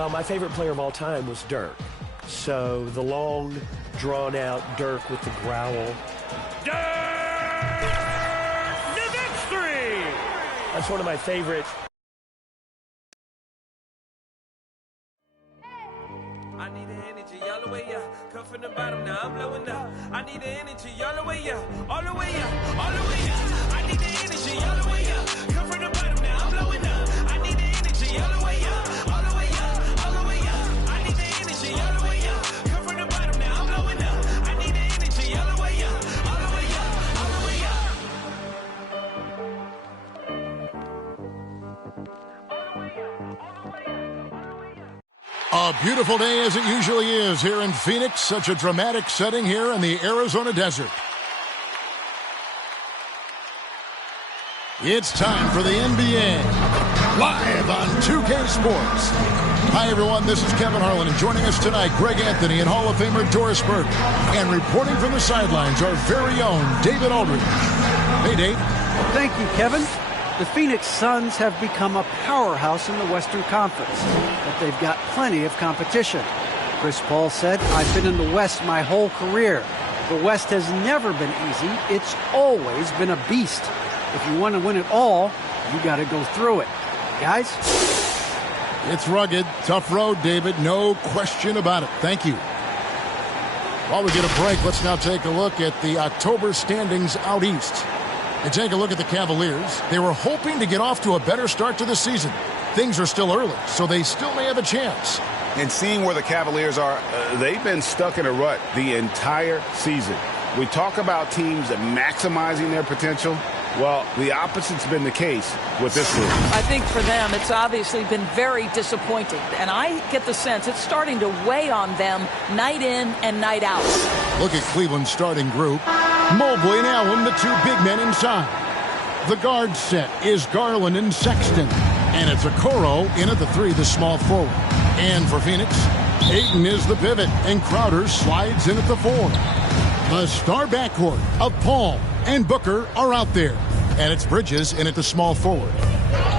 Well, my favorite player of all time was Dirk. So the long, drawn-out Dirk with the growl. Dirk Nowitzki! That's one of my favorite. I need the energy all the way up. Come from the bottom, now I'm blowing up. I need the energy all the way up. All the way up, all the way up. I need the energy all the way up. Come from the bottom, now I'm blowing up. I need the energy all the way up. All the way up, all the way up. I need the energy all the way up. Come from the bottom, now I'm blowing up. I need the energy all the way up. All the way up, all the way up. A beautiful day as it usually is here in Phoenix. Such a dramatic setting here in the Arizona desert. It's time for the NBA, live on 2K Sports. Hi, everyone. This is Kevin Harlan, and joining us tonight, Greg Anthony and Hall of Famer Doris Burke. And reporting from the sidelines, our very own David Aldridge. Hey, Dave. Thank you, Kevin. The Phoenix Suns have become a powerhouse in the Western Conference, but they've got plenty of competition. Chris Paul said, "I've been in the West my whole career. The West has never been easy. It's always been a beast. If you want to win it all, you got to go through it." Guys? It's rugged, tough road, David. No question about it. Thank you. While we get a break, let's now take a look at the October standings out east. And take a look at the Cavaliers. They were hoping to get off to a better start to the season. Things are still early, so they still may have a chance. And seeing where the Cavaliers are, they've been stuck in a rut the entire season. We talk about teams maximizing their potential. Well, the opposite's been the case with this group. I think for them, it's obviously been very disappointing. And I get the sense it's starting to weigh on them night in and night out. Look at Cleveland's starting group. Mobley and Allen, the two big men inside. The guard set is Garland and Sexton. And it's Okoro in at the three, the small forward. And for Phoenix, Ayton is the pivot, and Crowder slides in at the four. The star backcourt of Paul and Booker are out there. And it's Bridges in at the small forward.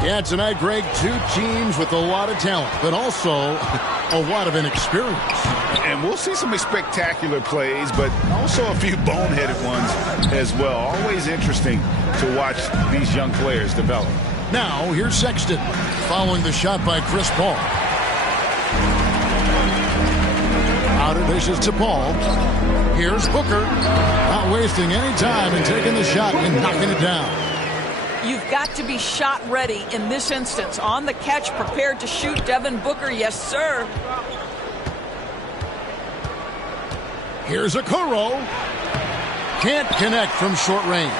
Yeah, tonight, Greg, two teams with a lot of talent, but also a lot of inexperience. And we'll see some spectacular plays, but also a few boneheaded ones as well. Always interesting to watch these young players develop. Now, here's Sexton, following the shot by Chris Paul. Out of dishes to Paul. Here's Booker, not wasting any time and taking the shot and knocking it down. You've got to be shot ready in this instance. On the catch, prepared to shoot. Devin Booker, yes, sir. Here's Okoro. Can't connect from short range.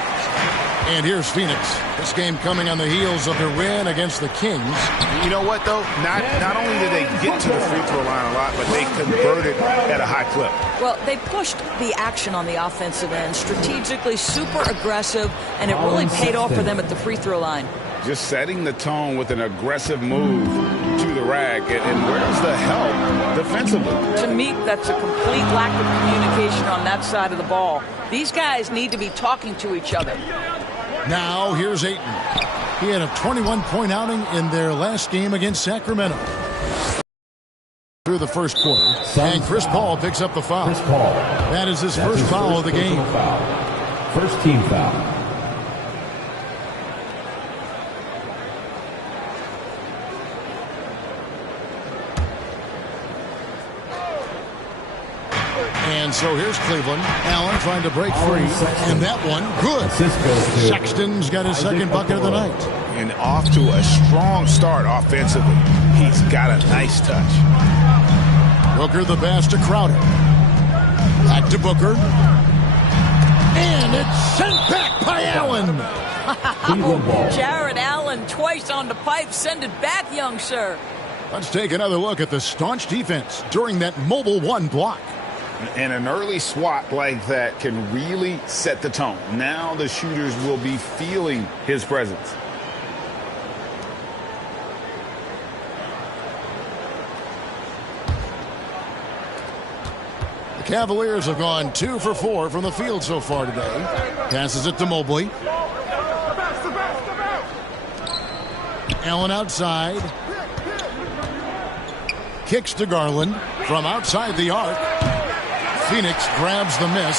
And here's Phoenix. This game coming on the heels of their win against the Kings. You know what, though? Not only did they get to the free throw line a lot, but they converted at a high clip. Well, they pushed the action on the offensive end, strategically super aggressive, and it really paid off for them at the free throw line. Just setting the tone with an aggressive move to the rack. And where's the help defensively? To me, that's a complete lack of communication on that side of the ball. These guys need to be talking to each other. Now, here's Ayton. He had a 21-point outing in their last game against Sacramento. Through the first quarter, and Chris Paul picks up the foul. That is his first foul of the game. First team foul. And so here's Cleveland. Allen trying to break free. And that one, good. Sexton's got his second bucket of the night. And off to a strong start offensively. He's got a nice touch. Booker the pass to Crowder. Back to Booker. And it's sent back by Allen. Jared Allen twice on the pipe. Send it back, young sir. Let's take another look at the staunch defense during that mobile one block. And an early swat like that can really set the tone. Now the shooters will be feeling his presence. The Cavaliers have gone 2 for 4 from the field so far today. Passes it to Mobley. Allen outside. kicks to Garland from outside the arc. Phoenix grabs the miss.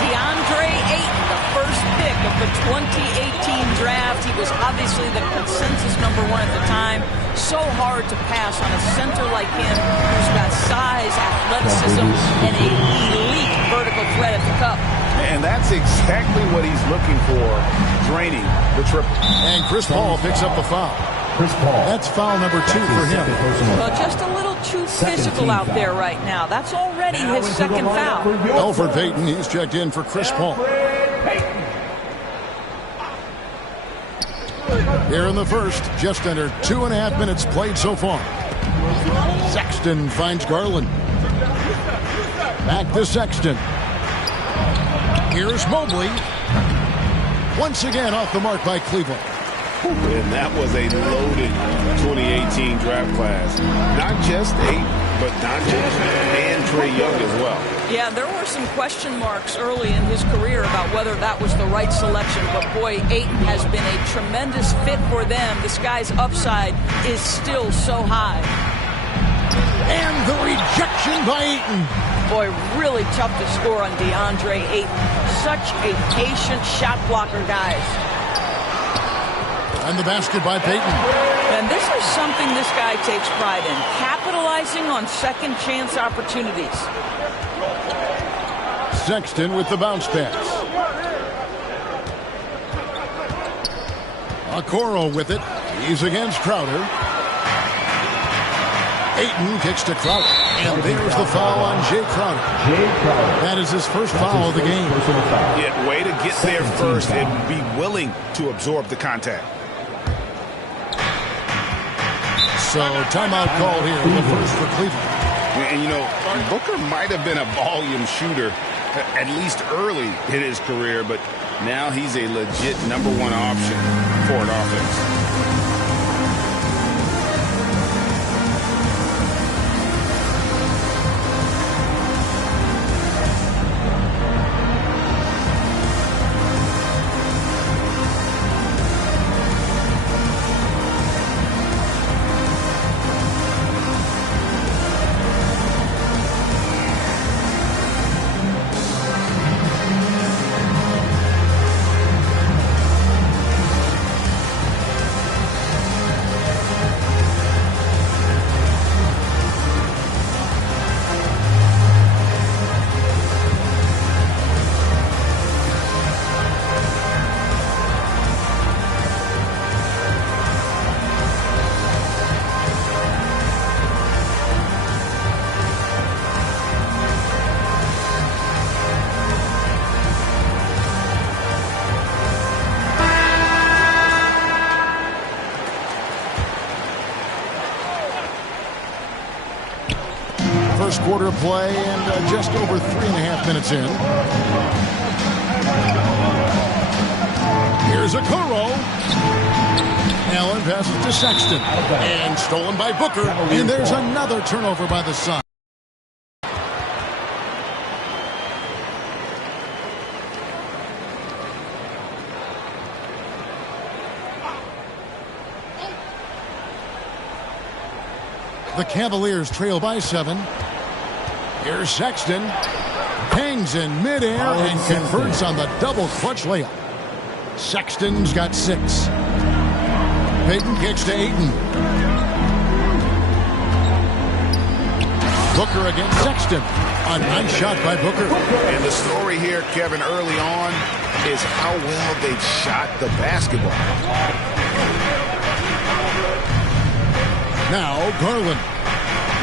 DeAndre Ayton, the first pick of the 2018 draft. He was obviously the consensus #1 at the time. So hard to pass on a center like him who's got size, athleticism, and an elite vertical threat at the cup. And that's exactly what he's looking for, draining the triple. And Chris Paul picks up the foul. Chris Paul. That's foul number 2 for him. Well, just a little too physical out there right now. That's already his second foul. Elfrid Payton, he's checked in for Chris Paul. Here in the first, just under 2.5 minutes played so far. Sexton finds Garland. Back to Sexton. Here's Mobley. Once again off the mark by Cleveland. And that was a loaded 2018 draft class. Not just Ayton, but Doncic and Trae Young as well. Yeah, there were some question marks early in his career about whether that was the right selection. But, boy, Ayton has been a tremendous fit for them. This guy's upside is still so high. And the rejection by Ayton. Boy, really tough to score on DeAndre Ayton. Such a patient shot blocker, guys. And the basket by Payton. And this is something this guy takes pride in, capitalizing on second chance opportunities. Sexton with the bounce pass. Okoro with it. He's against Crowder. Ayton kicks to Crowder. And there's the foul on Jay Crowder. That is his first foul of the game. Yeah, way to get there first and be willing to absorb the contact. So timeout called here, the first for Cleveland. And, you know, Booker might have been a volume shooter, at least early in his career, but now he's a legit #1 option for an offense. First quarter play and just over 3.5 minutes in. Here's Okoro. Allen passes to Sexton. And stolen by Booker. And there's another turnover by the Suns. The Cavaliers trail by 7. Here's Sexton. Hangs in midair and converts on the double clutch layup. Sexton's got 6. Payton kicks to Ayton. Booker against Sexton. A nice shot by Booker. And the story here, Kevin, early on is how well they've shot the basketball. Now Garland.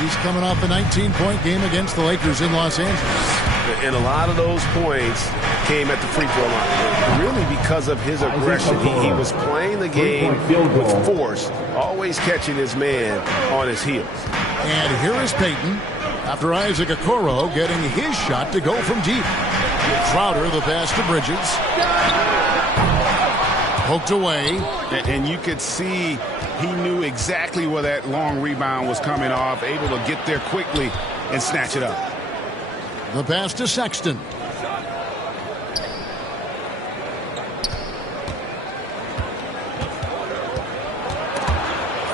He's coming off a 19-point game against the Lakers in Los Angeles. And a lot of those points came at the free throw line. Really because of his aggression. He was playing the game with force, always catching his man on his heels. And here is Payton after Isaac Okoro getting his shot to go from deep. Crowder the pass to Bridges. Poked away. And you could see he knew exactly where that long rebound was coming off, able to get there quickly and snatch it up. The pass to Sexton.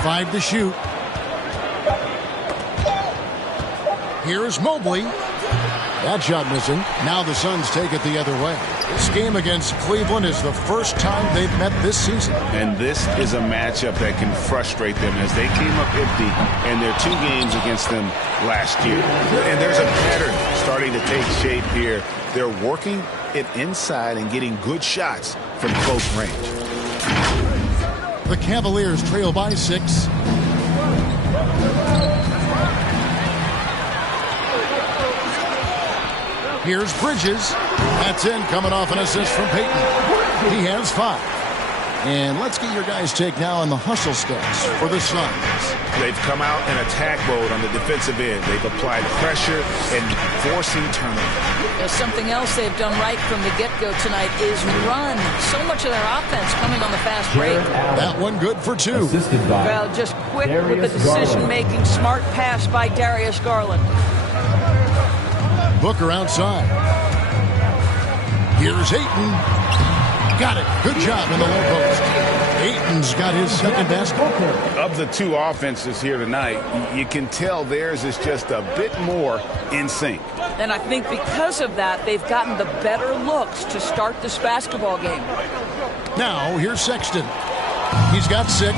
Five to shoot. Here's Mobley. That shot missing. Now the Suns take it the other way. This game against Cleveland is the first time they've met this season. And this is a matchup that can frustrate them as they came up empty in their 2 games against them last year. And there's a pattern starting to take shape here. They're working it inside and getting good shots from close range. The Cavaliers trail by 6. Here's Bridges. That's in, coming off an assist from Payton. He has 5. And let's get your guys' take now on the hustle stats for the Suns. They've come out in attack mode on the defensive end.Ey've applied pressure and forcing turnovers. There's something else they've done right from the get-go tonight is run. So much of their offense coming on the fast break. That one good for 2. Well, just quick with the decision-making. Smart pass by Darius Garland. Booker outside. Here's Ayton. Got it. Good job in the low post. Ayton's got his second basket. Of the 2 offenses here tonight, you can tell theirs is just a bit more in sync. And I think because of that, they've gotten the better looks to start this basketball game. Now, here's Sexton. He's got 6.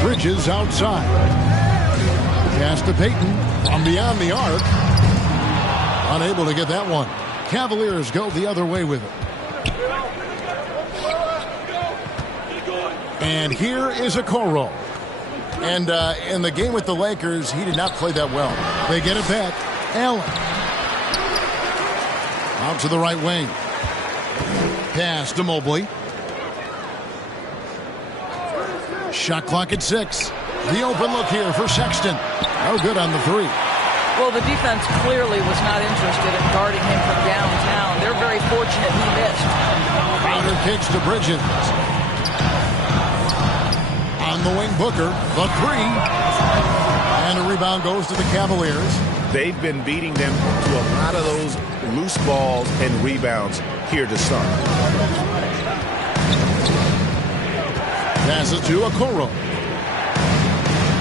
Bridges outside. Pass to Payton from beyond the arc. Unable to get that one. Cavaliers go the other way with it. And here is Okoro. And in the game with the Lakers, he did not play that well. They get it back. Allen. Out to the right wing. Pass to Mobley. Shot clock at 6. The open look here for Sexton. No good on the 3. Well, the defense clearly was not interested in guarding him from downtown. They're very fortunate he missed. Crowder kicks to Bridges. On the wing, Booker. The 3. And a rebound goes to the Cavaliers. They've been beating them to a lot of those loose balls and rebounds here to start. Passes to Okoro.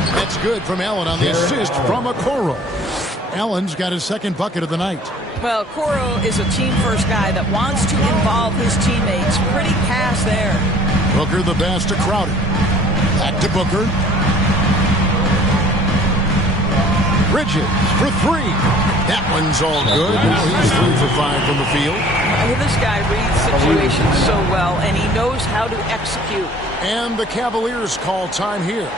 That's good from Allen on the assist from Okoro. Allen's got his second bucket of the night. Well, Okoro is a team-first guy that wants to involve his teammates. Pretty pass there. Booker the pass to Crowder. Back to Booker. Bridges for 3. That one's all good. Now he's 3 for 5 from the field. This guy reads situations so well, and he knows how to execute. And the Cavaliers call time here.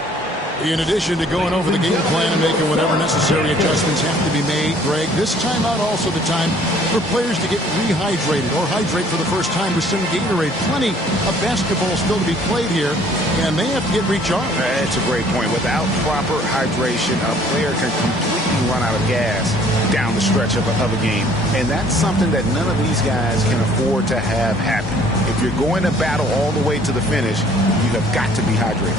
In addition to going over the game plan and making whatever necessary adjustments have to be made, Greg, this timeout also the time for players to get rehydrated or hydrate for the first time with some Gatorade. Plenty of basketball still to be played here, and they have to get recharged. That's a great point. Without proper hydration, a player can completely run out of gas down the stretch of a game. And that's something that none of these guys can afford to have happen. If you're going to battle all the way to the finish, you have got to be hydrated.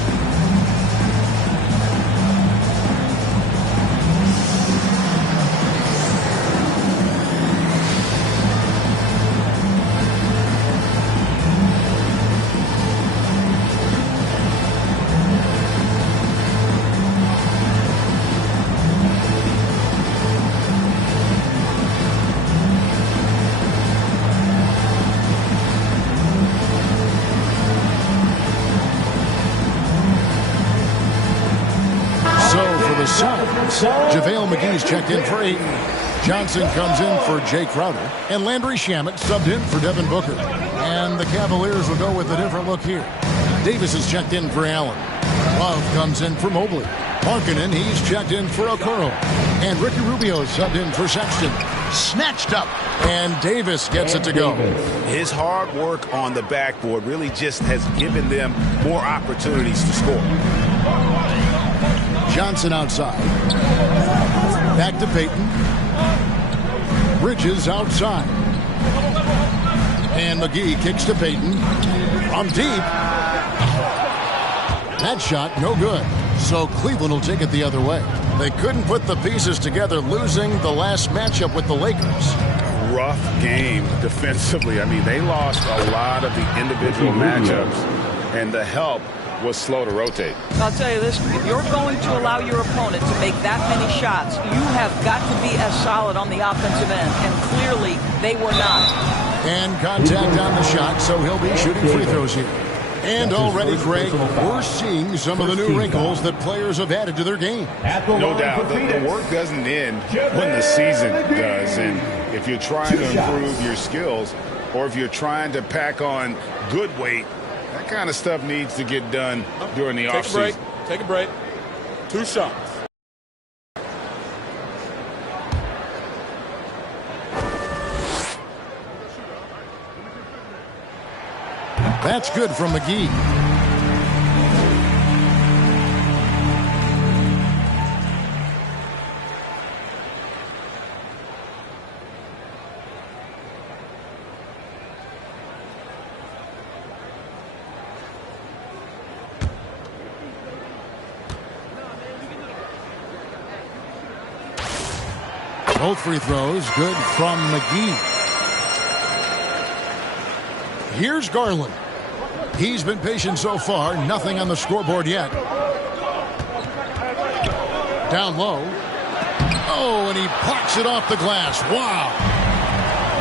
JaVale McGee's checked in for 8. Johnson comes in for Jay Crowder. And Landry Shamet subbed in for Devin Booker. And the Cavaliers will go with a different look here. Davis is checked in for Allen. Love comes in for Mobley. Markkanen, he's checked in for Okoro. And Ricky Rubio subbed in for Sexton. Snatched up. And Davis gets it to go. His hard work on the backboard really just has given them more opportunities to score. Johnson outside. Back to Payton. Bridges outside. And McGee kicks to Payton. From deep. That shot, no good. So Cleveland will take it the other way. They couldn't put the pieces together, losing the last matchup with the Lakers. Rough game defensively. I mean, they lost a lot of the individual matchups, and the help was slow to rotate. I'll tell you this, if you're going to allow your opponent to make that many shots, you have got to be as solid on the offensive end, and clearly they were not. And contact on the shot, so he'll be shooting free throws here. And already, Greg, we're seeing some of the new wrinkles that players have added to their game. No doubt. The work doesn't end when the season does. And if you're trying to improve your skills, or if you're trying to pack on good weight, that kind of stuff needs to get done during the offseason. Take a break. 2 shots. That's good from McGee. Both free throws good from McGee. Here's Garland. He's been patient so far. Nothing on the scoreboard yet. Down low. Oh, and he plucks it off the glass. Wow.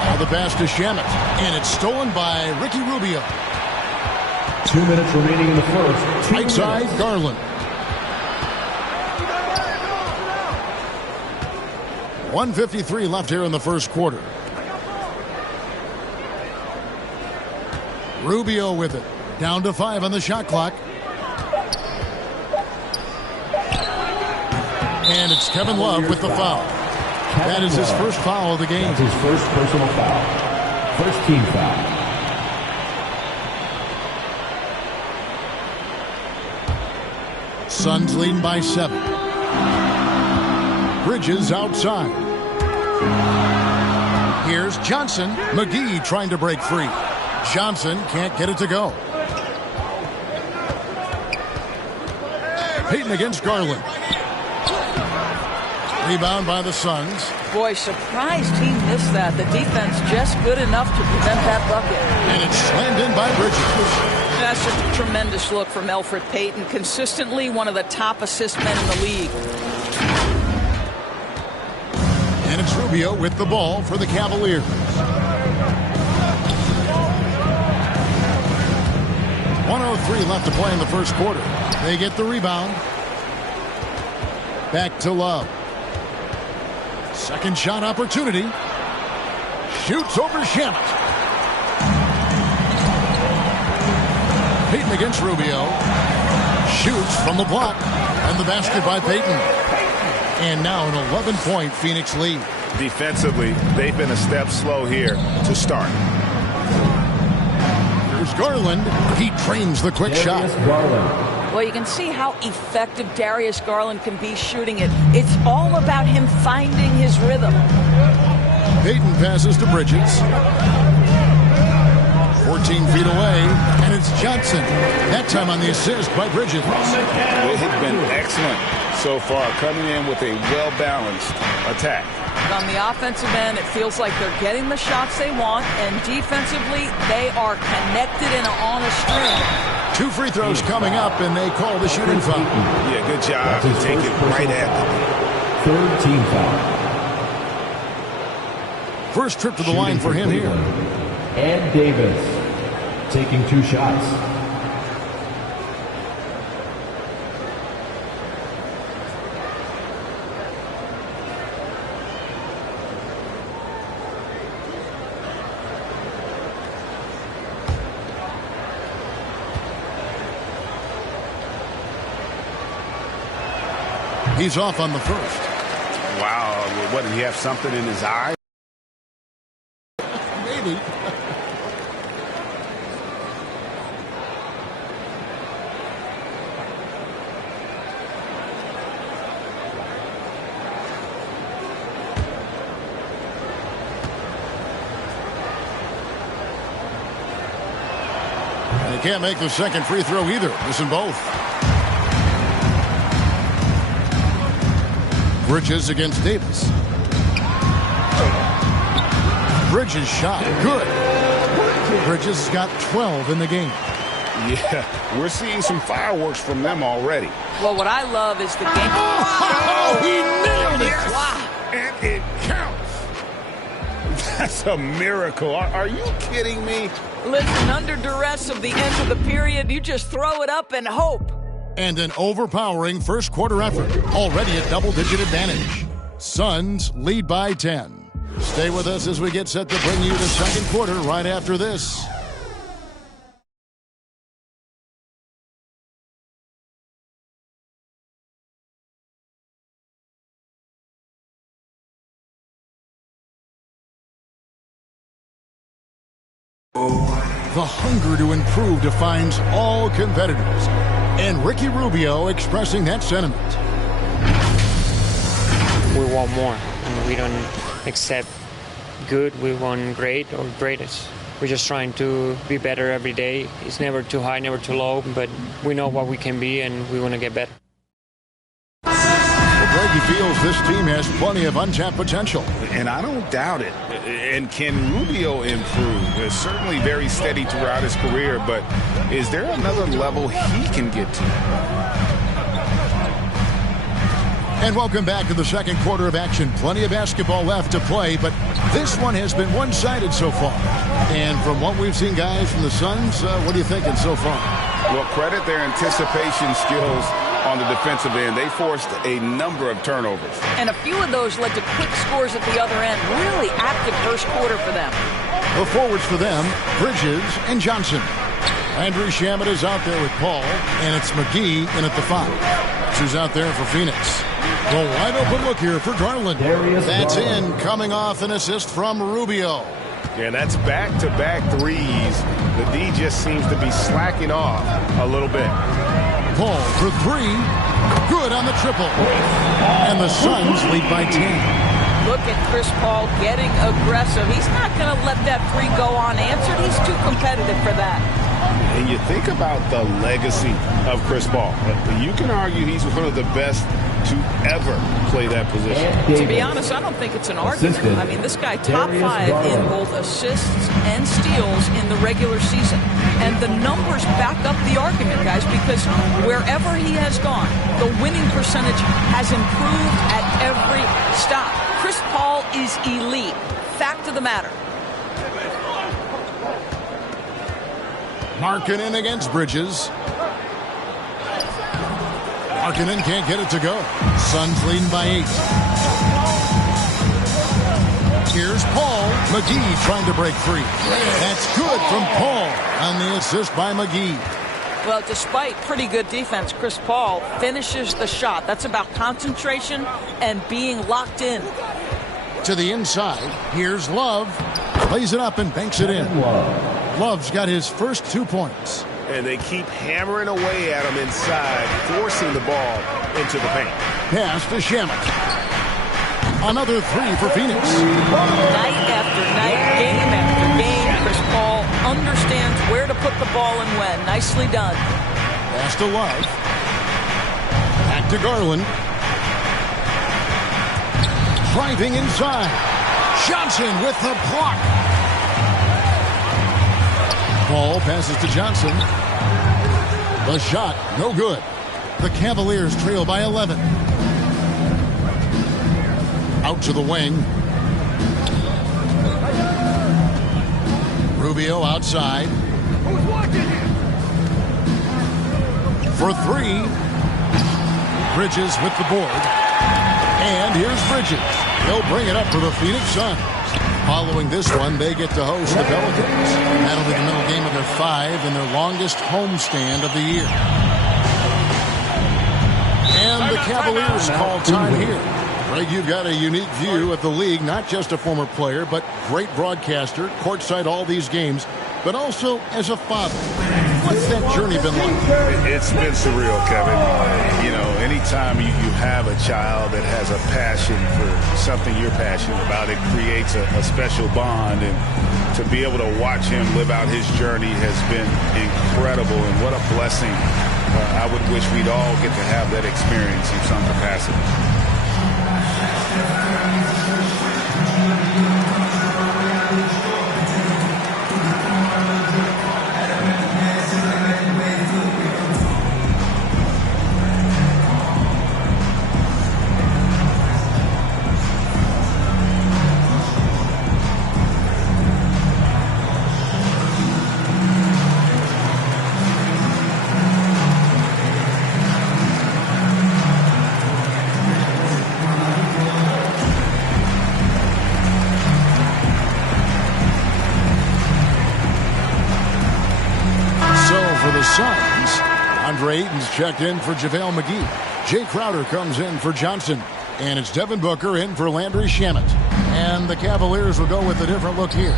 Now the pass to Shamet. And it's stolen by Ricky Rubio. 2 minutes remaining in the first. Right side, Garland. 1:53 left here in the first quarter. Rubio with it. Down to 5 on the shot clock. And it's Kevin Love with the foul. That is his first foul of the game. That's his first personal foul. First team foul. Suns leading by 7. Bridges outside. Here's Johnson. McGee trying to break free. Johnson can't get it to go. Payton against Garland. Rebound by the Suns. Boy, surprised he missed that. The defense just good enough to prevent that bucket. And it's slammed in by Bridges. That's just a tremendous look from Elfrid Payton. Consistently one of the top assist men in the league. And it's Rubio with the ball for the Cavaliers. 1:03 left to play in the first quarter. They get the rebound. Back to Love. Second shot opportunity. Shoots over Shamet. Payton against Rubio. Shoots from the block. And the basket by Payton. And now an 11-point Phoenix lead. Defensively, they've been a step slow here to start. Here's Garland. He trains the quick shot. Well, you can see how effective Darius Garland can be shooting it. It's all about him finding his rhythm. Payton passes to Bridges. 14 feet away, and it's Johnson. That time on the assist by Bridges. They have been excellent so far, coming in with a well-balanced attack. On the offensive end, it feels like they're getting the shots they want, and defensively, they are connected and on a string. 2 free throws coming up, and they call the shooting foul. Yeah, good job to take it right at them. Third team foul. First trip to the line for him here. Ed Davis taking 2 shots. He's off on the first. Wow, what, did he have something in his eye? Maybe. He can't make the second free throw either. Missing both. Bridges against Davis. Bridges shot. Good. Bridges has got 12 in the game. Yeah, we're seeing some fireworks from them already. Well, what I love is the game. Oh, he nailed it! Wow. And it counts. That's a miracle. Are you kidding me? Listen, under duress of the end of the period, you just throw it up and hope. And an overpowering first quarter effort. Already a double-digit advantage. Suns lead by 10. Stay with us as we get set to bring you the second quarter right after this. The hunger to improve defines all competitors. And Ricky Rubio expressing that sentiment. We want more. We don't accept good, we want great or greatest. We're just trying to be better every day. It's never too high, never too low, but we know what we can be and we want to get better. Greggy feels this team has plenty of untapped potential. And I don't doubt it. And can Rubio improve? Certainly very steady throughout his career, but is there another level he can get to? And welcome back to the second quarter of action. Plenty of basketball left to play, but this one has been one-sided so far. And from what we've seen, guys, from the Suns, what are you thinking so far? Well, credit their anticipation skills on the defensive end. They forced a number of turnovers. And a few of those led to quick scores at the other end. Really active first quarter for them. The forwards for them, Bridges and Johnson. Andrew Shamet is out there with Paul, and it's McGee in at the 5. Who's out there for Phoenix. The wide open look here for Garland. That's in, coming off an assist from Rubio. And that's back-to-back threes. The D just seems to be slacking off a little bit. Paul for 3. Good on the triple. And the Suns lead by 10. Look at Chris Paul getting aggressive. He's not going to let that 3 go unanswered. He's too competitive for that. And you think about the legacy of Chris Paul. You can argue he's one of the best to ever play that position. To be honest, I don't think it's an argument. I mean, this guy top 5 in both assists and steals in the regular season. And the numbers back up the argument, guys, because wherever he has gone, the winning percentage has improved at every stop. Chris Paul is elite. Fact of the matter. Markkanen against Bridges. Markkanen can't get it to go. Suns leading by 8. Here's Paul. McGee trying to break free. That's good from Paul on the assist by McGee. Well, despite pretty good defense, Chris Paul finishes the shot. That's about concentration and being locked in. To the inside. Here's Love. Plays it up and banks it in. Love's got his first 2 points. And they keep hammering away at him inside, forcing the ball into the paint. Pass to Shamet. Another 3 for Phoenix. Night after night, game after game, Chris Paul understands where to put the ball and when. Nicely done. Pass to Love. Back to Garland. Driving inside. Johnson with the block. Paul passes to Johnson. The shot, no good. The Cavaliers trail by 11. Out to the wing. Rubio outside. For 3. Bridges with the board. And here's Bridges. He'll bring it up for the Phoenix Suns. Following this one, they get to host the Pelicans. That'll be the middle game of their 5 and their longest homestand of the year. And the Cavaliers call time here. Greg, you've got a unique view of the league, not just a former player, but great broadcaster, courtside all these games, but also as a father. What's that journey been like? It's been surreal, Kevin. You know, anytime you have a child that has a passion for something you're passionate about, it creates a special bond. And to be able to watch him live out his journey has been incredible. And what a blessing. I would wish we'd all get to have that experience in some capacity. the Suns. Andre Ayton's checked in for JaVale McGee. Jay Crowder comes in for Johnson. And it's Devin Booker in for Landry Shamet. And the Cavaliers will go with a different look here.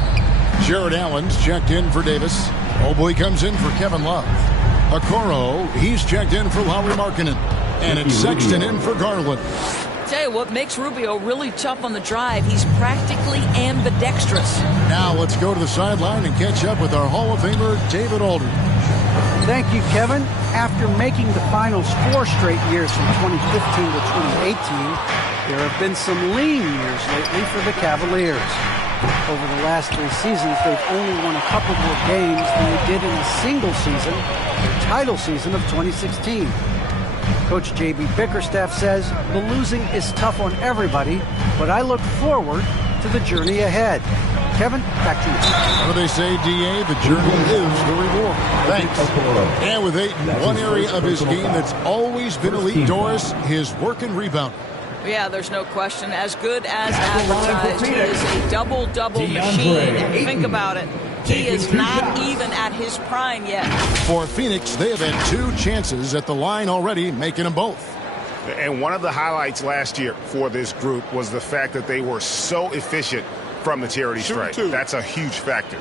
Jared Allen's checked in for Davis. Mobley comes in for Kevin Love. Okoro, he's checked in for Lauri Markkanen. And it's Sexton in for Garland. Tell you what makes Rubio really tough on the drive. He's practically ambidextrous. Now let's go to the sideline and catch up with our Hall of Famer, David Aldridge. Thank you, Kevin. After making the finals 4 straight years from 2015 to 2018, there have been some lean years lately for the Cavaliers. Over the last 3 seasons, they've only won a couple more games than they did in a single season, their title season of 2016. Coach J.B. Bickerstaff says the losing is tough on everybody, but I look forward to the journey ahead. Kevin, back to you. What do they say, D.A.? The journey is the reward. Thanks. And with Ayton, one area of his game that's always been elite, Doris, his work and rebound. Yeah, there's no question. As good as advertised, he is a double-double machine. And think about it. He is not even at his prime yet. For Phoenix, they have had 2 chances at the line already, making them both. And one of the highlights last year for this group was the fact that they were so efficient from the charity stripe. That's a huge factor.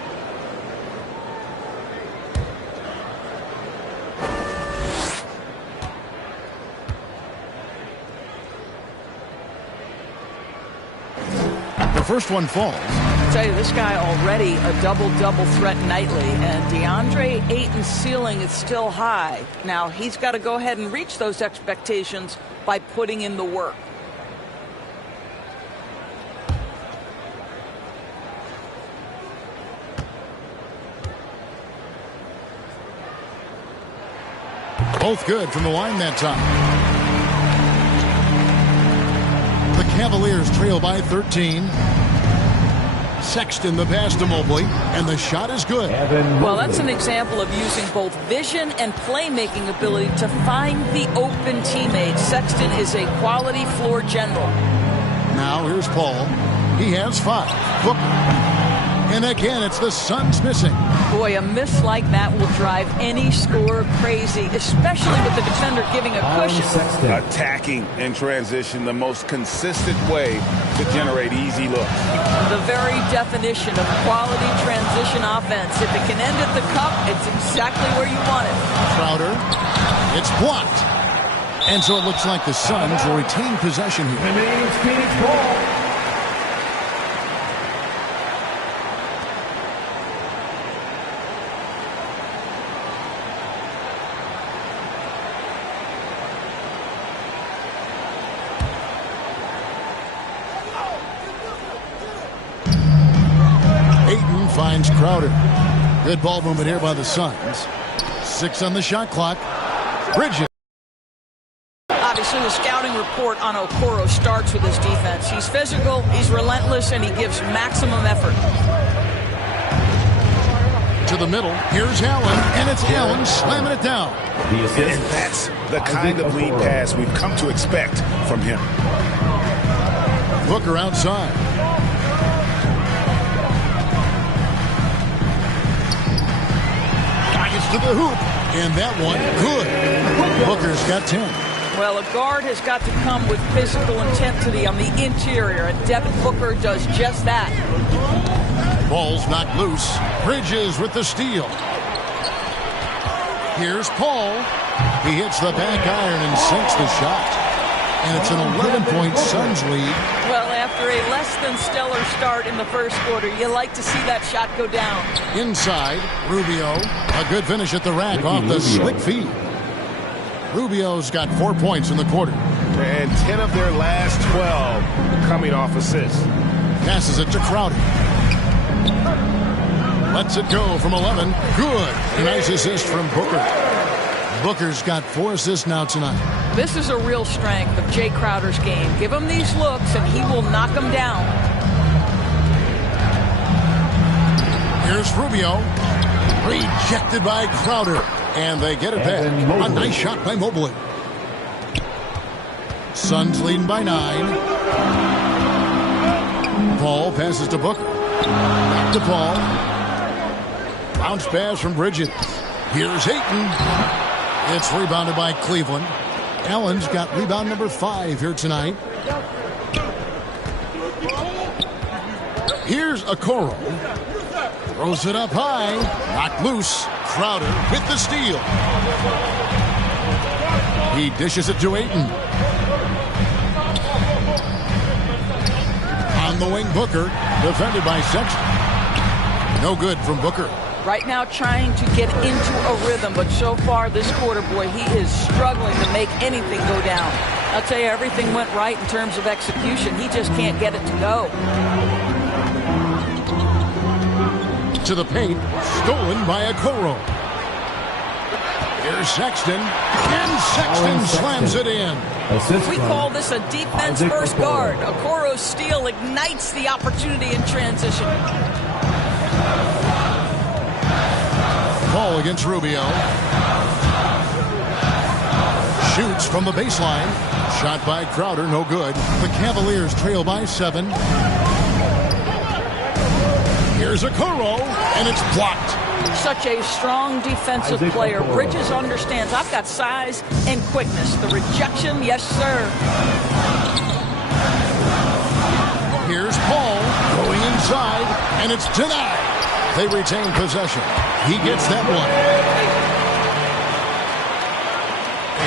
The first one falls. I tell you, this guy already a double-double threat nightly, and DeAndre Ayton's ceiling is still high. Now, he's got to go ahead and reach those expectations by putting in the work. Both good from the line that time. The Cavaliers trail by 13. Sexton the pass to Mobley, and the shot is good. Well, that's an example of using both vision and playmaking ability to find the open teammate. Sexton is a quality floor general. Now here's Paul. He has 5. Booker. And again, it's the Suns missing. Boy, a miss like that will drive any scorer crazy, especially with the defender giving a cushion. Attacking in transition, the most consistent way to generate easy looks. The very definition of quality transition offense. If it can end at the cup, it's exactly where you want it. Crowder. It's blocked. And so it looks like the Suns will retain possession here. Remains Phoenix ball. Finds Crowder. Good ball movement here by the Suns. 6 on the shot clock. Bridges. Obviously, the scouting report on Okoro starts with his defense. He's physical, he's relentless, and he gives maximum effort. To the middle. Here's Allen, and it's Allen slamming it down. And that's the kind of lead pass we've come to expect from him. Booker outside. To the hoop, and that one good. Booker's got 10. Well, a guard has got to come with physical intensity on the interior, and Devin Booker does just that. Ball's knocked loose. Bridges with the steal. Here's Paul. He hits the back iron and sinks the shot. And it's an 11-point Suns lead. Well, after a less than stellar start in the first quarter, you like to see that shot go down. Inside, Rubio. A good finish at the rack off the slick feed. Rubio's got 4 points in the quarter. And 10 of their last 12 coming off assists. Passes it to Crowder. Lets it go from 11. Good. A nice assist from Booker. Booker's got 4 assists now tonight. This is a real strength of Jay Crowder's game. Give him these looks, and he will knock them down. Here's Rubio. Rejected by Crowder. And they get it back. A nice shot by Mobley. Suns leading by 9. Paul passes to Booker. Back to Paul. Bounce pass from Bridges. Here's Ayton. It's rebounded by Cleveland. Allen's got rebound number 5 here tonight. Here's Okoro. Throws it up high. Knocked loose. Crowder with the steal. He dishes it to Ayton. On the wing, Booker. Defended by Sexton. No good from Booker. Right now trying to get into a rhythm, but so far this quarter, boy, he is struggling to make anything go down. I'll tell you, everything went right in terms of execution. He just can't get it to go. To the paint, stolen by Okoro. Here's Sexton, and Sexton slams it in. We call this a defense-first guard. Okoro's steal ignites the opportunity in transition. Ball against Rubio. Shoots from the baseline. Shot by Crowder, no good. The Cavaliers trail by 7. Here's Okoro, and it's blocked. Such a strong defensive player. Bridges understands, I've got size and quickness. The rejection, yes, sir. Here's Paul going inside, and it's denied. They retain possession. He gets that one.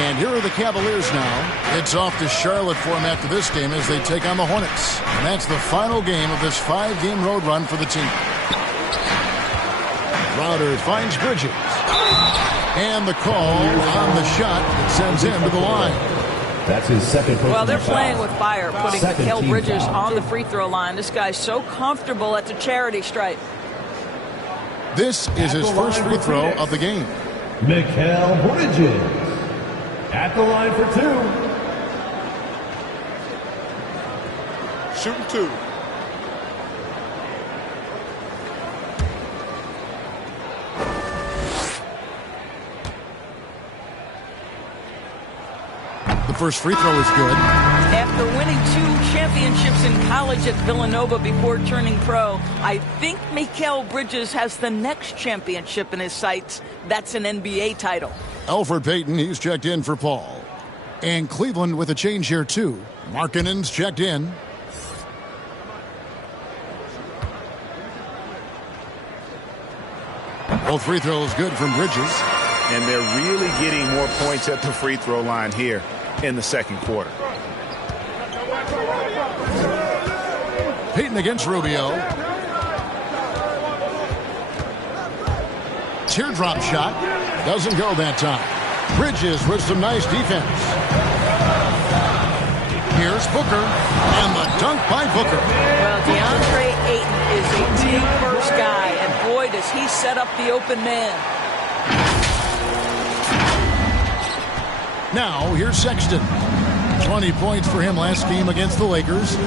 And here are the Cavaliers now. It's off to Charlotte for them after this game as they take on the Hornets. And that's the final game of this 5-game road run for the team. Crowder finds Bridges. And the call on the shot that sends him to the line. That's his second. Well, they're playing with fire, putting Mikal Bridges on the free throw line. This guy's so comfortable at the charity stripe. This is his first free throw of the game. Mikal Bridges at the line for 2. Shooting 2. The first free throw is good. After winning 2 championships in college at Villanova before turning pro, I think Mikal Bridges has the next championship in his sights. That's an NBA title. Elfrid Payton, he's checked in for Paul. And Cleveland with a change here, too. Markkanen's checked in. Both free throws good from Bridges. And they're really getting more points at the free throw line here in the second quarter. Payton against Rubio. Teardrop shot. Doesn't go that time. Bridges with some nice defense. Here's Booker. And the dunk by Booker. Well, DeAndre Ayton is a team-first guy. And boy, does he set up the open man. Now, here's Sexton. 20 points for him last game against the Lakers.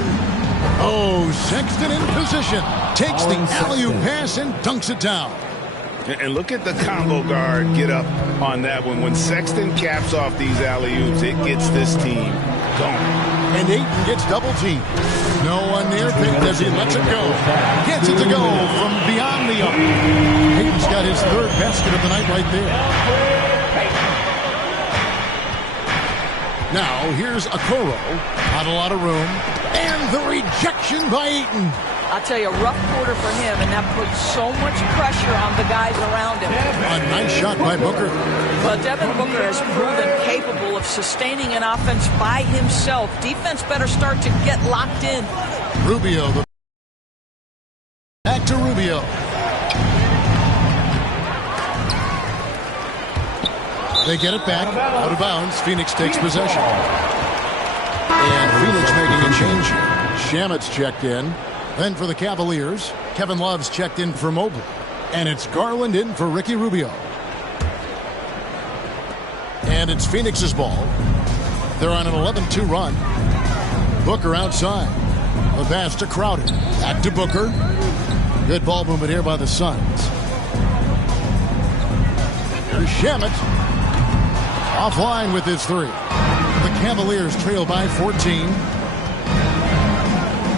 Oh, Sexton in position. Takes the alley-oop pass and dunks it down. And look at the combo guard get up on that one. When Sexton caps off these alley-oops, it gets this team going. And Ayton gets double-teamed. No one near Payton as he lets it go. Gets it to go from beyond the arc. Payton's got his 3rd basket of the night right there. Now, here's Okoro. Not a lot of room. And the rejection by Ayton. I'll tell you, a rough quarter for him, and that puts so much pressure on the guys around him. A nice shot by Booker. Well, Devin Booker has proven capable of sustaining an offense by himself. Defense better start to get locked in. Rubio. Back to Rubio. They get it back. Out of bounds. Phoenix takes possession. And Phoenix making a change here. Shamet's checked in. Then for the Cavaliers, Kevin Love's checked in for Mobley. And it's Garland in for Ricky Rubio. And it's Phoenix's ball. They're on an 11-2 run. Booker outside. The pass to Crowder. Back to Booker. Good ball movement here by the Suns. Here's Shamet. Offline with his 3. The Cavaliers trail by 14.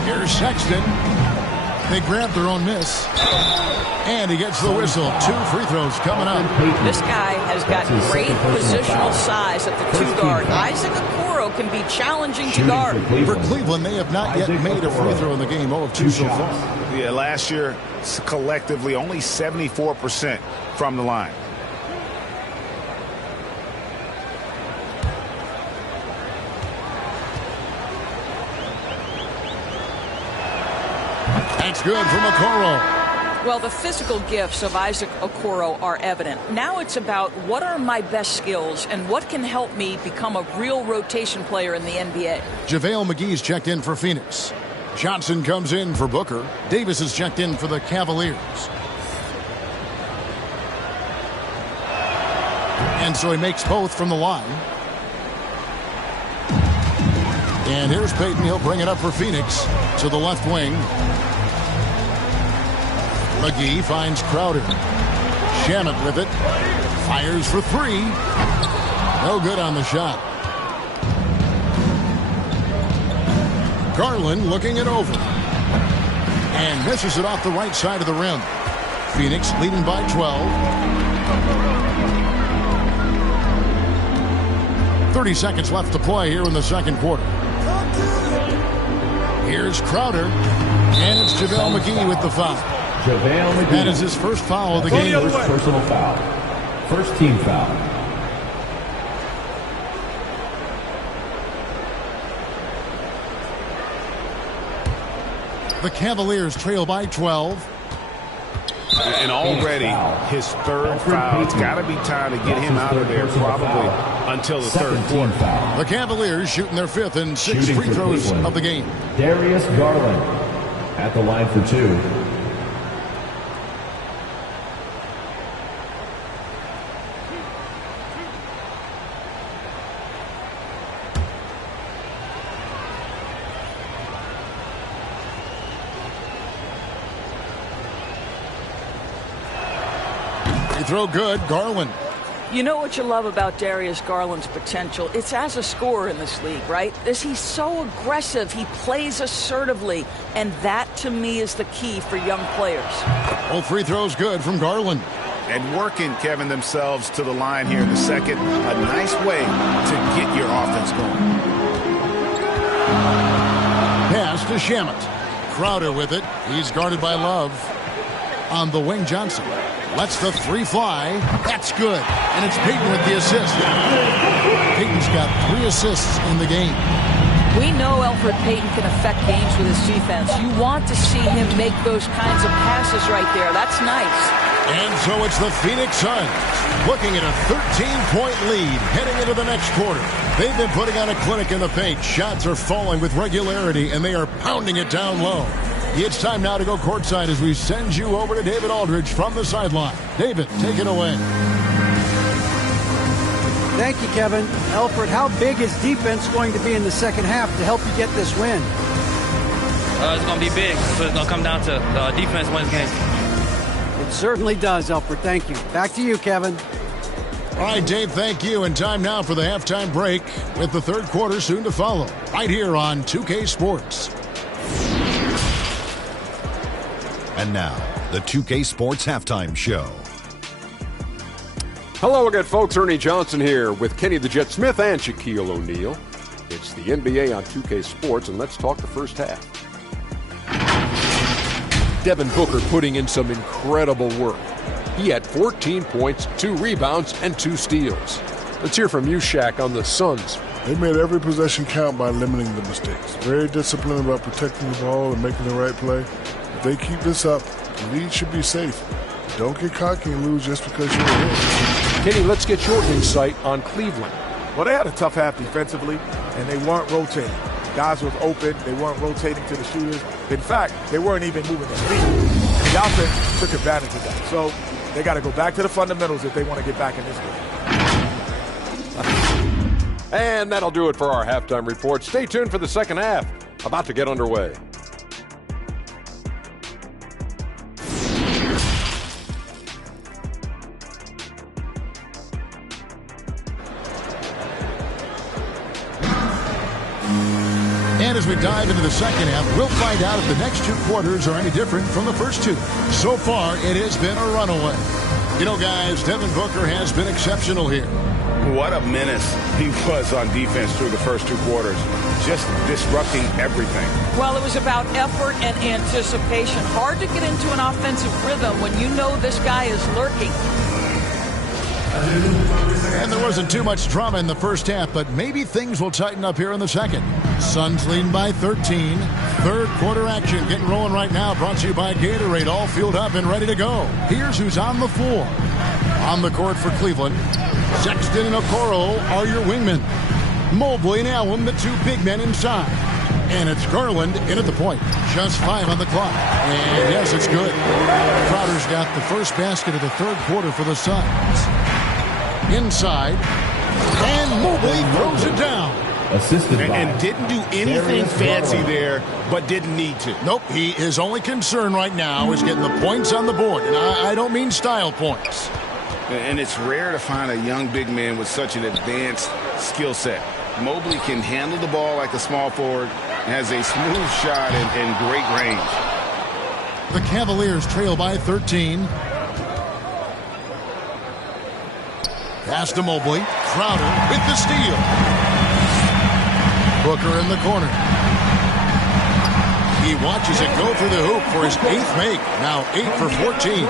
Here's Sexton. They grab their own miss. And he gets the whistle. 2 free throws coming up. This guy has got great positional size at the 2 guard. Isaac Okoro can be challenging to guard. For Cleveland, they have not yet made a free throw in the game. 0 of 2 so far. Yeah, last year, collectively, only 74% from the line. That's good from Okoro. Well, the physical gifts of Isaac Okoro are evident. Now it's about what are my best skills and what can help me become a real rotation player in the NBA. JaVale McGee's checked in for Phoenix. Johnson comes in for Booker. Davis is checked in for the Cavaliers. And so he makes both from the line. And here's Payton. He'll bring it up for Phoenix to the left wing. McGee finds Crowder. Shamet with it. Fires for 3. No good on the shot. Garland looking it over. And misses it off the right side of the rim. Phoenix leading by 12. 30 seconds left to play here in the second quarter. Here's Crowder. And it's JaVale McGee with the foul. JaVale McGee. That is his first foul of the game. First personal foul. First team foul. The Cavaliers trail by 12. And already his third foul. It's got to be time to get him out of there probably until the third quarter. The Cavaliers shooting their 5th and 6th free throws of the game. Darius Garland at the line for 2. Throw good. Garland. You know what you love about Darius Garland's potential? It's as a scorer in this league, right? He's so aggressive. He plays assertively. And that, to me, is the key for young players. All free throws good from Garland. And working, Kevin, themselves to the line here in the second. A nice way to get your offense going. Pass to Shamet. Crowder with it. He's guarded by Love. On the wing, Johnson. Lets the 3 fly. That's good. And it's Payton with the assist. Payton's got 3 assists in the game. We know Elfrid Payton can affect games with his defense. You want to see him make those kinds of passes right there. That's nice. And so it's the Phoenix Suns looking at a 13-point lead heading into the next quarter. They've been putting on a clinic in the paint. Shots are falling with regularity, and they are pounding it down low. It's time now to go courtside as we send you over to David Aldridge from the sideline. David, take it away. Thank you, Kevin. Elfrid, how big is defense going to be in the second half to help you get this win? It's going to be big, so it's going to come down to defense wins games. It certainly does, Elfrid. Thank you. Back to you, Kevin. All right, Dave, thank you. And time now for the halftime break with the third quarter soon to follow right here on 2K Sports. And now, the 2K Sports Halftime Show. Hello again, folks. Ernie Johnson here with Kenny the Jet Smith and Shaquille O'Neal. It's the NBA on 2K Sports, and let's talk the first half. Devin Booker putting in some incredible work. He had 14 points, 2 rebounds, and 2 steals. Let's hear from you, Shaq, on the Suns. They made every possession count by limiting the mistakes. Very disciplined about protecting the ball and making the right play. If they keep this up, the lead should be safe. Don't get cocky and lose just because you're ahead. Kenny, let's get your insight on Cleveland. Well, they had a tough half defensively, and they weren't rotating. Guys was open. They weren't rotating to the shooters. In fact, they weren't even moving their feet. And the offense took advantage of that. So they got to go back to the fundamentals if they want to get back in this game. And that'll do it for our halftime report. Stay tuned for the second half. About to get underway. And as we dive into the second half, we'll find out if the next 2 quarters are any different from the first 2. So far, it has been a runaway. You know, guys, Devin Booker has been exceptional here. What a menace he was on defense through the first 2 quarters, just disrupting everything. Well, it was about effort and anticipation. Hard to get into an offensive rhythm when you know this guy is lurking. And there wasn't too much drama in the first half, but maybe things will tighten up here in the second. Suns leading by 13. Third quarter action getting rolling right now, brought to you by Gatorade, all fueled up and ready to go. Here's who's on the floor. On the court for Cleveland, Sexton and Okoro are your wingmen. Mobley and Allen, the 2 big men inside. And it's Garland in at the point. Just 5 on the clock. And yes, it's good. Crowder's got the first basket of the third quarter for the Suns. Inside. And Mobley throws it down. Assisted and didn't do anything fancy there, but didn't need to. Nope, his only concern right now is getting the points on the board. And I don't mean style points. And it's rare to find a young big man with such an advanced skill set. Mobley can handle the ball like a small forward, has a smooth shot and great range. The Cavaliers trail by 13. Pass to Mobley. Crowder with the steal. Booker in the corner. He watches it go through the hoop for his 8th make. Now 8 for 14.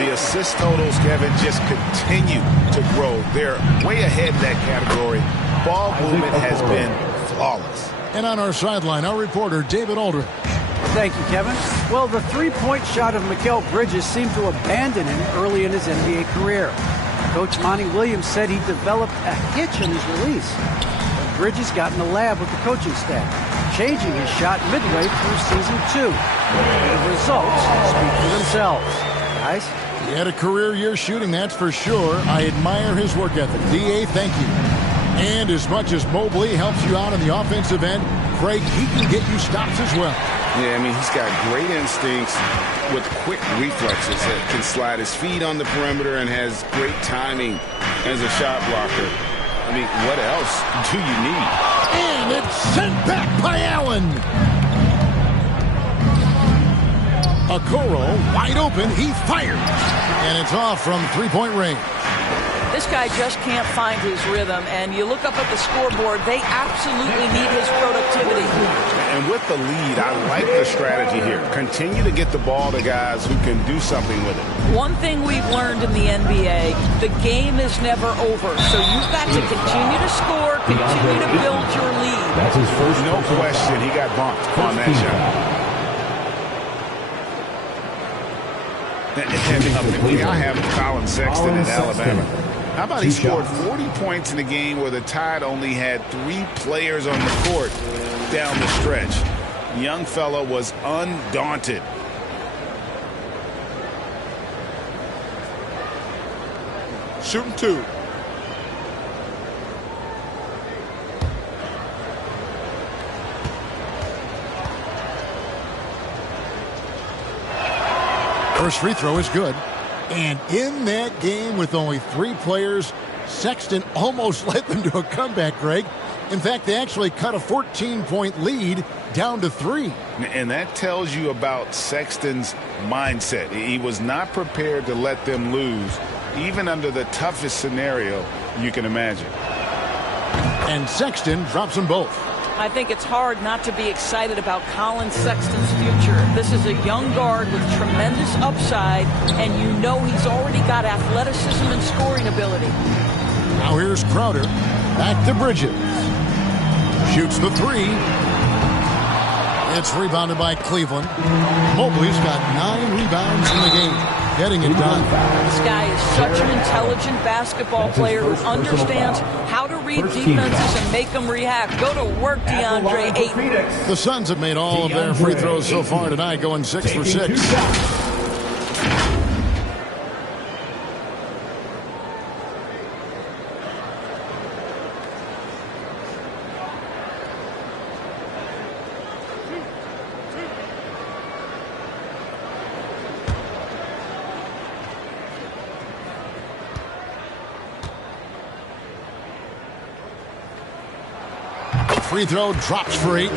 The assist totals, Kevin, just continue to grow. They're way ahead in that category. Ball movement has been flawless. And on our sideline, our reporter, David Aldridge. Thank you, Kevin. Well, the three-point shot of Mikal Bridges seemed to abandon him early in his NBA career. Coach Monty Williams said he developed a hitch in his release. But Bridges got in the lab with the coaching staff, changing his shot midway through season 2. The results speak for themselves. Guys? He had a career year shooting, that's for sure. I admire his work ethic. D.A., thank you. And as much as Mobley helps you out on the offensive end, Craig, he can get you stops as well. Yeah, I mean, he's got great instincts with quick reflexes that can slide his feet on the perimeter and has great timing as a shot blocker. I mean, what else do you need? And it's sent back by Allen. Okoro wide open. He fires. And it's off from three-point range. This guy just can't find his rhythm, and you look up at the scoreboard, they absolutely need his productivity. And with the lead, I like the strategy here. Continue to get the ball to guys who can do something with it. One thing we've learned in the NBA, the game is never over, so you've got to continue to score, continue to build your lead. That's his first. No question, he got bumped on that shot. And I have Colin Sexton in Alabama. How about he scored 40 points in a game where the Tide only had 3 players on the court down the stretch? Young fella was undaunted. Shooting 2. First free throw is good. And in that game with only 3 players, Sexton almost led them to a comeback, Greg. In fact, they actually cut a 14-point lead down to 3. And that tells you about Sexton's mindset. He was not prepared to let them lose, even under the toughest scenario you can imagine. And Sexton drops them both. I think it's hard not to be excited about Colin Sexton's future. This is a young guard with tremendous upside, and you know he's already got athleticism and scoring ability. Now here's Crowder. Back to Bridges. Shoots the 3. It's rebounded by Cleveland. Mobley's got 9 rebounds in the game. Getting it done. This guy is such an intelligent basketball player who understands how to read defenses and make them react. Go to work, DeAndre Ayton. The Suns have made all of their free throws so far tonight, going 6 for 6. free throw drops for Ayton.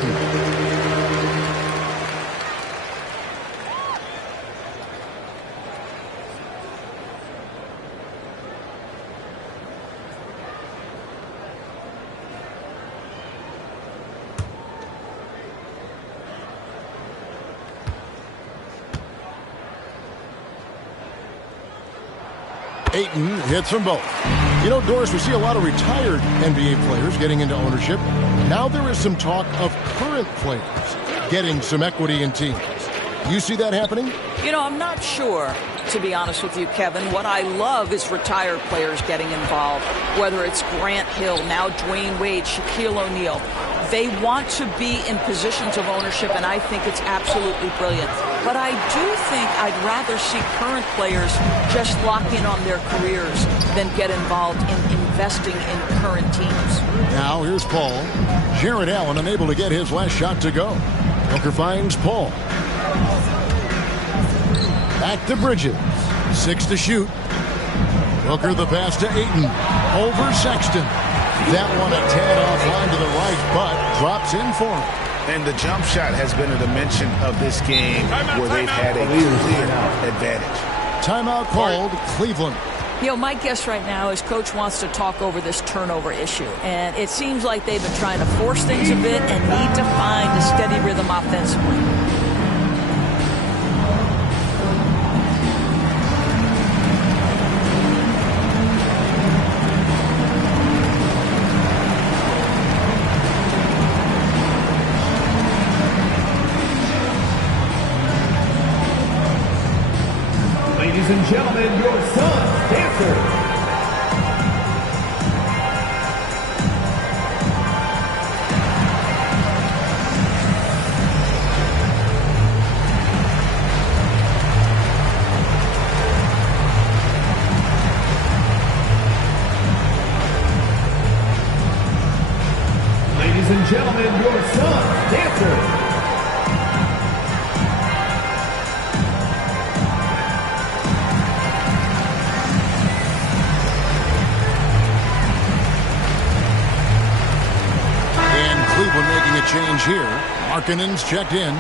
Ayton hits them both. You know, Doris, we see a lot of retired NBA players getting into ownership. Now there is some talk of current players getting some equity in teams. You see that happening? You know, I'm not sure, to be honest with you, Kevin. What I love is retired players getting involved, whether it's Grant Hill, now Dwayne Wade, Shaquille O'Neal. They want to be in positions of ownership, and I think it's absolutely brilliant. But I do think I'd rather see current players just lock in on their careers than get involved in investing in current teams. Now here's Paul. Jared Allen unable to get his last shot to go. Booker finds Paul. Back to Bridges. 6 to shoot. Booker the pass to Ayton. Over Sexton. That one a tad offline to the right, but drops in for him. And the jump shot has been a dimension of this game where they've had a clear advantage. Timeout called Cleveland. You know, my guess right now is Coach wants to talk over this turnover issue. And it seems like they've been trying to force things a bit and need to find a steady rhythm offensively. Ladies and gentlemen, your SUNS dancers. Ladies and gentlemen, your SUNS dancers. Cleveland making a change here. Markkanen's checked in.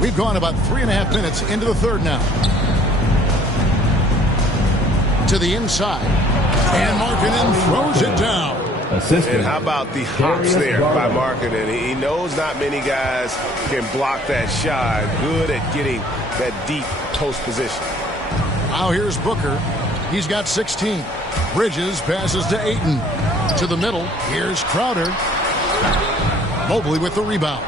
We've gone about 3.5 minutes into the third now. To the inside. And Markkanen throws it down. And how about the hops there by Markkanen? He knows not many guys can block that shot. Good at getting that deep post position. Now here's Booker. He's got 16. Bridges passes to Ayton. To the middle. Here's Crowder. Mobley with the rebound.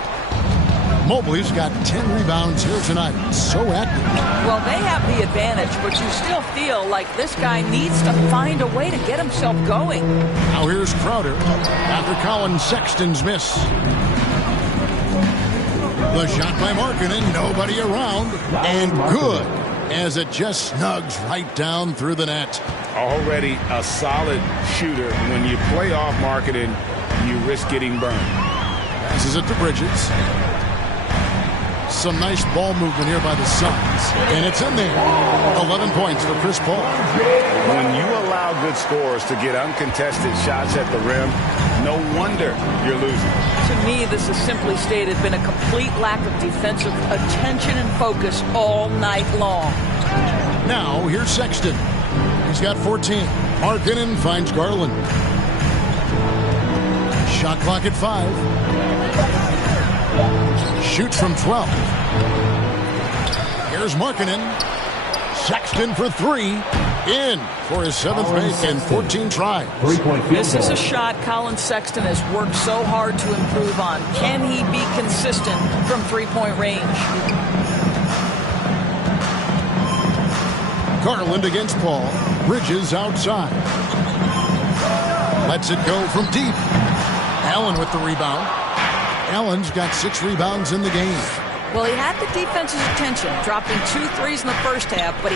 Mobley's got 10 rebounds here tonight. So active. Well, they have the advantage, but you still feel like this guy needs to find a way to get himself going. Now here's Crowder. After Colin Sexton's miss. The shot by Markkanen. Nobody around. And good. As it just snugs right down through the net. Already a solid shooter. When you play off Markkanen, you risk getting burned. Passes it to Bridges. Some nice ball movement here by the Suns. And it's in there. 11 points for Chris Paul. When you allow good scorers to get uncontested shots at the rim, no wonder you're losing. To me, this is simply stated been a complete lack of defensive attention and focus all night long. Now, here's Sexton. He's got 14. Markkanen finds Garland. Shot clock at 5. Shoots from 12. Here's Markkanen. Sexton for 3. In for his 7th make and 14 tries. This is a shot Colin Sexton has worked so hard to improve on. Can he be consistent from three-point range? Garland against Paul. Bridges outside. Lets it go from deep. Allen with the rebound. Allen's got 6 rebounds in the game. Well, he had the defense's attention, dropping 2 threes in the first half, but he